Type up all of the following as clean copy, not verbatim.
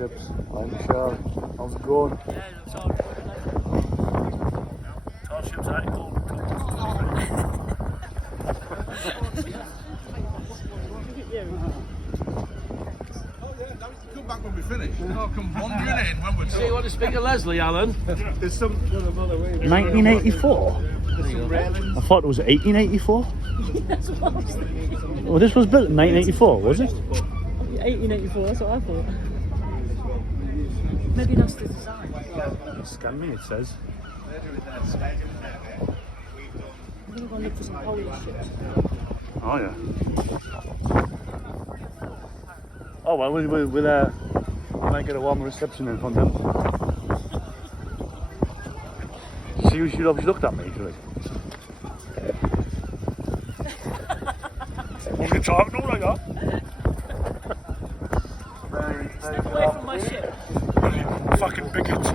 ships. Hi Michelle, how's it going? Yeah, it's all right. Tall ships, I cool. Come back when we finish. Oh, come wandering in when we're done. So you want to speak to Leslie, Alan? There's some 1984? I thought it was 1884. Well, this was built in 1984, was it? 1884, that's what I thought. Maybe that's the design. Scan me, it says. I'm going to go and look for some Polish ships. Oh yeah. Oh well, we might get a warm reception in from them. See, she looked at me, actually. What are you talking like that? Step away from my ship. Fucking bigot.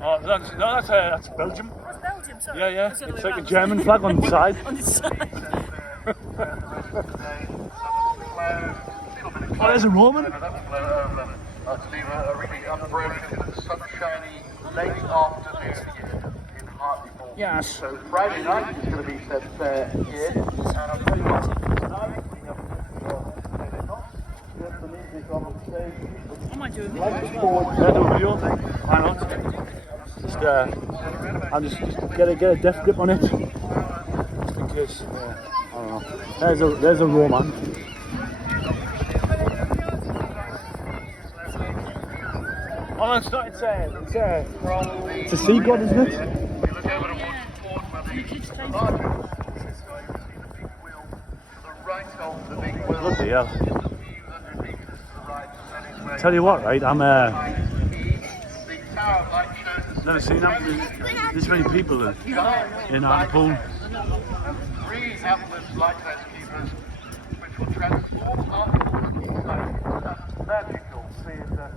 Oh, that's Belgium. That's Belgium, sorry. Yeah, yeah. That's the other It's way like a round. German flag on the side. On the side. Oh, there's a Roman. To leave a really unbroken, sunshiny late afternoon in Hartlepool. Yes. So Friday night is going to be set here, and I'll tell you what, tonight we have the music on the stage. I might do a video as well. Forward Yeah, do a video. Why not? Just, I'll just get a death grip on it. Just in case. I don't know. There's a Roman. Oh, it's not. It's a sea god, isn't it? Bloody hell. Tell you what, right? I'm never seen this many people in Hartlepool. Three helpless lighthouse keepers, which will transform Hartlepool into a magical theatre,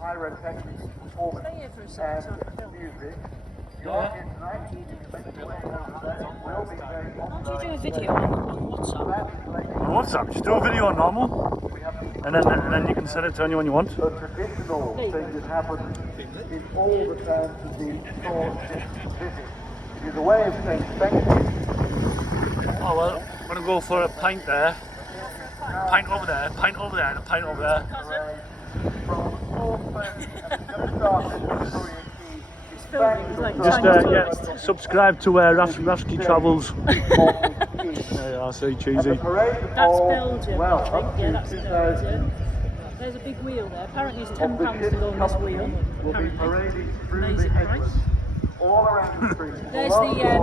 pyrotechnics, performance, Stay here for a second so I can and film. music. You're here tonight. Will be very Can't you do a video on WhatsApp? WhatsApp, just do a video on normal, and then you can send it to anyone you want. a traditional thing that happens in all the towns of the shore visit. It is a way of saying thank you. Oh well, I'm gonna go for a pint there, pint over there, pint over there, and a pint over there. From all things, and we're going to start with Victoria Key. It's filming, it's like Just Chinese yeah, tourists. subscribe to Rafsky Travels. I'll say cheesy. The parade That's of, Belgium, well, I up think. Yeah, to that's 2000 Belgium. There's a big wheel there. Apparently it's £10 to go on this wheel. will be Apparently. paraded through the Amazing headlands, price. all around the street. There's the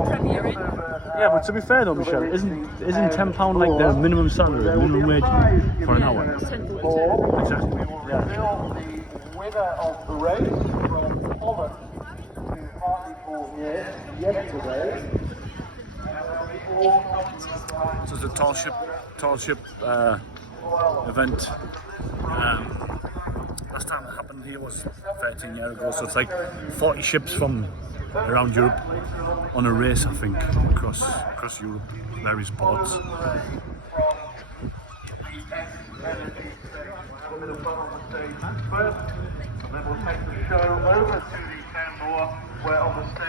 Premier Inn. Yeah, but to be fair though, Michelle, isn't £10 like the minimum salary, minimum wage for an hour? It's 10.42. Exactly. Yeah. Reveal the winner of the race from Holland to Hartlepool here yesterday. So it's a tall ship event. Last time it happened here was 13 years ago, so it's like 40 ships from around Europe on a race, I think, across Europe, various ports. Have a bit of fun on the stage first, and then we'll take the show over to the town moor, where on the stage